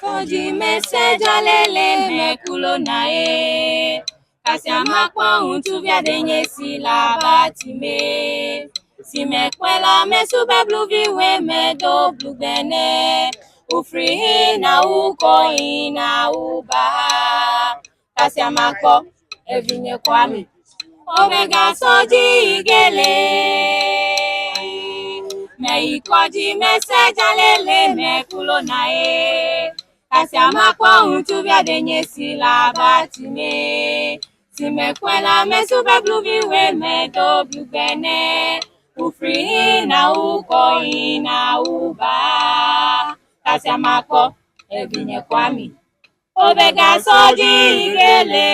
Koji message alele mekulo nae kasi amakwa untu vya denye sila batime si mekwela mesube bluvi we medo blubene ufrihi na uko ina ubaha kasi amakwa evinye kwami omega soji igele me koji message alele mekulo nae kasi amakwa untu vya denye sila batime si mekwela mesube bluvi we medo blubene ufrihi na uko ina uba kasi amakwa evinye kwami omega soji igele